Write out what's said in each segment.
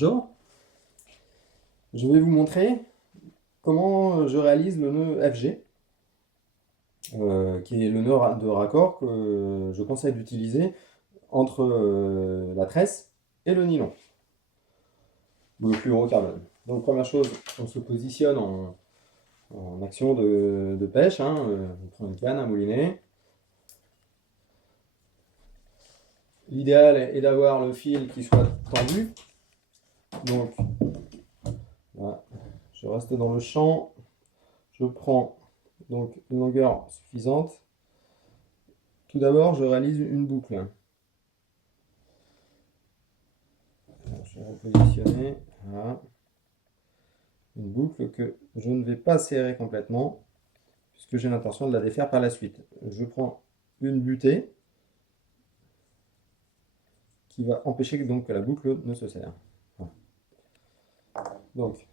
Bonjour, je vais vous montrer comment je réalise le nœud FG, qui est le nœud de raccord que je conseille d'utiliser entre la tresse et le nylon, ou le fluorocarbone. Donc première chose, on se positionne en action de pêche, hein, on prend une canne, un moulinet. L'idéal est d'avoir le fil qui soit tendu, donc voilà, je reste dans le champ, je prends donc une longueur suffisante. Tout d'abord, je réalise une boucle. Alors, je vais repositionner. Voilà. Une boucle que je ne vais pas serrer complètement, puisque j'ai l'intention de la défaire par la suite. Je prends une butée qui va empêcher donc que la boucle ne se serre. Voilà. Donc,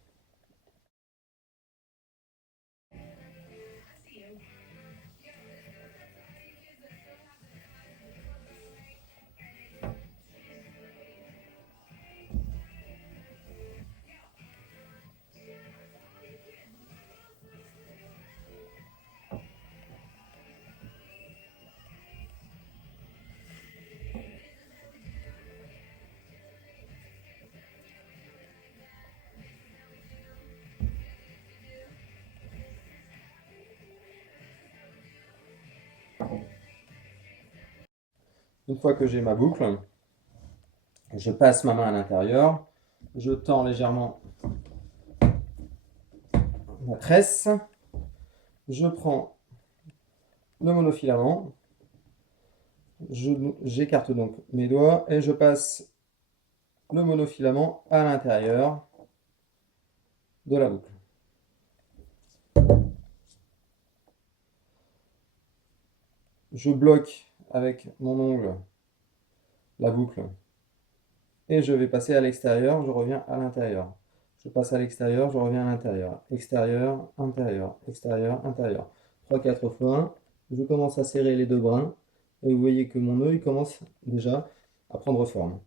une fois que j'ai ma boucle, je passe ma main à l'intérieur, je tends légèrement ma tresse, je prends le monofilament, j'écarte donc mes doigts et je passe le monofilament à l'intérieur de la boucle. Je bloque avec mon ongle la boucle et je vais passer à l'extérieur, je reviens à l'intérieur. Je passe à l'extérieur, je reviens à l'intérieur. Extérieur, intérieur, extérieur, intérieur. 3-4 fois, je commence à serrer les deux brins et vous voyez que mon nœud il commence déjà à prendre forme.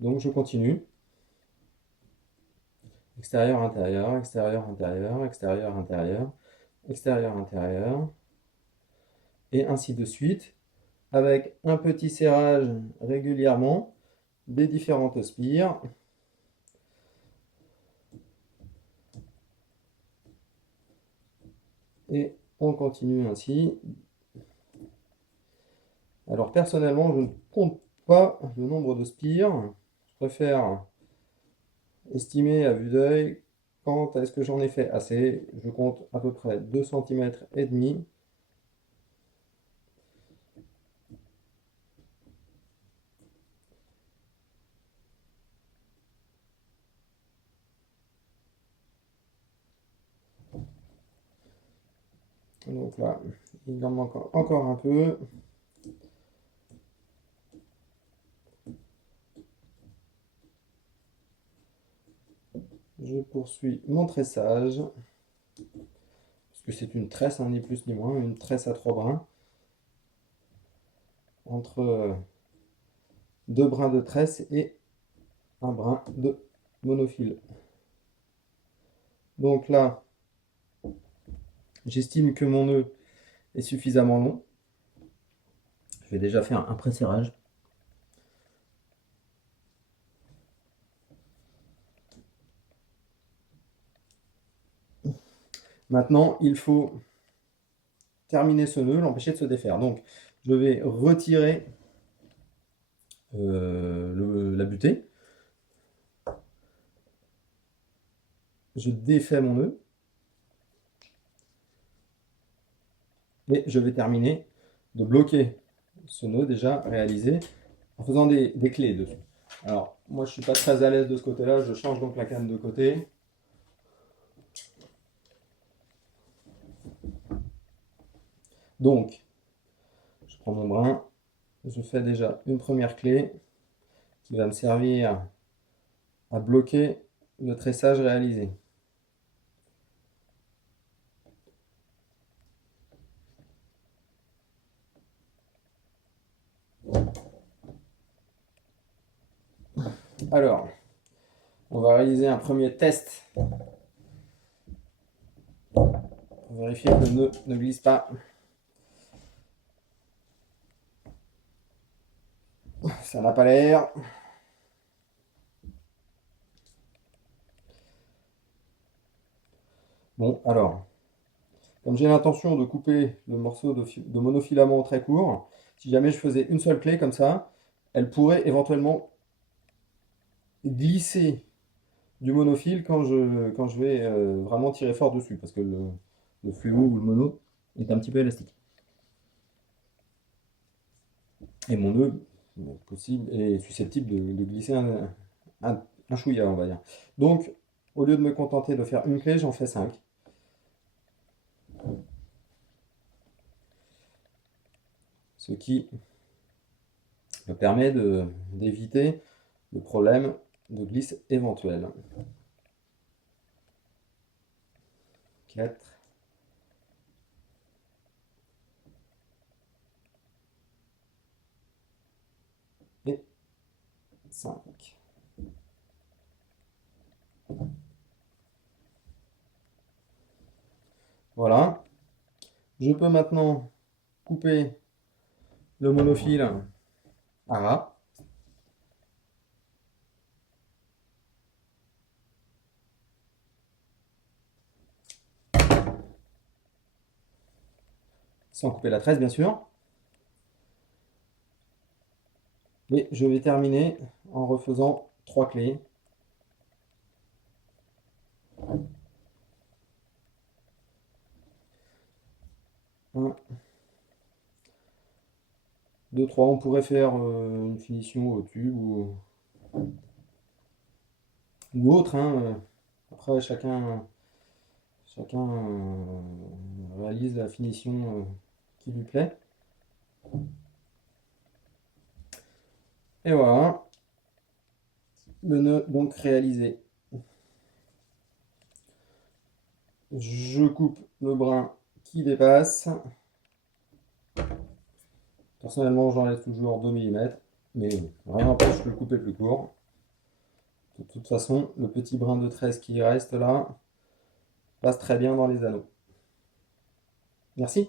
Donc je continue. Extérieur, intérieur, extérieur, intérieur, extérieur, intérieur, extérieur, intérieur, et ainsi de suite, avec un petit serrage régulièrement des différentes spires. Et on continue ainsi. Alors personnellement, je ne compte pas le nombre de spires. Je préfère estimer à vue d'œil quand est-ce que j'en ai fait assez. Je compte à peu près 2,5 cm. Donc là, il en manque encore un peu. Je poursuis mon tressage, puisque c'est une tresse, hein, ni plus ni moins, une tresse à 3 brins, entre 2 brins de tresse et un brin de monofil. Donc là, j'estime que mon nœud est suffisamment long. Je vais déjà faire un pré-serrage. Maintenant, il faut terminer ce nœud, l'empêcher de se défaire. Donc, je vais retirer la butée. Je défais mon nœud. Et je vais terminer de bloquer ce nœud déjà réalisé en faisant des clés dessus. Alors, moi je suis pas très à l'aise de ce côté-là, je change donc la canne de côté. Donc, je prends mon brin, je fais déjà une première clé qui va me servir à bloquer le tressage réalisé. Alors, on va réaliser un premier test pour vérifier que le nœud ne glisse pas. Ça n'a pas l'air. Bon, alors, comme j'ai l'intention de couper le morceau de monofilament très court, si jamais je faisais une seule clé comme ça, elle pourrait éventuellement glisser du monofil quand je vais vraiment tirer fort dessus, parce que le fluo ou le mono est un petit peu élastique. Et mon nœud est susceptible de glisser un chouïa, on va dire. Donc, au lieu de me contenter de faire une clé, j'en fais 5. Ce qui me permet d'éviter le problème de glisse éventuel. 4. Et 5. Voilà. Je peux maintenant couper le monofil à ras. Sans couper la tresse, bien sûr. Et je vais terminer en refaisant 3 clés. 1, 2, 3. On pourrait faire une finition au tube ou autre, hein. Après, chacun réalise la finition qui lui plaît. Et voilà, le nœud donc réalisé. Je coupe le brin qui dépasse. Personnellement, j'en laisse toujours 2 mm, mais rien n'empêche de le couper plus court. De toute façon, le petit brin de tresse qui reste là passe très bien dans les anneaux. Merci.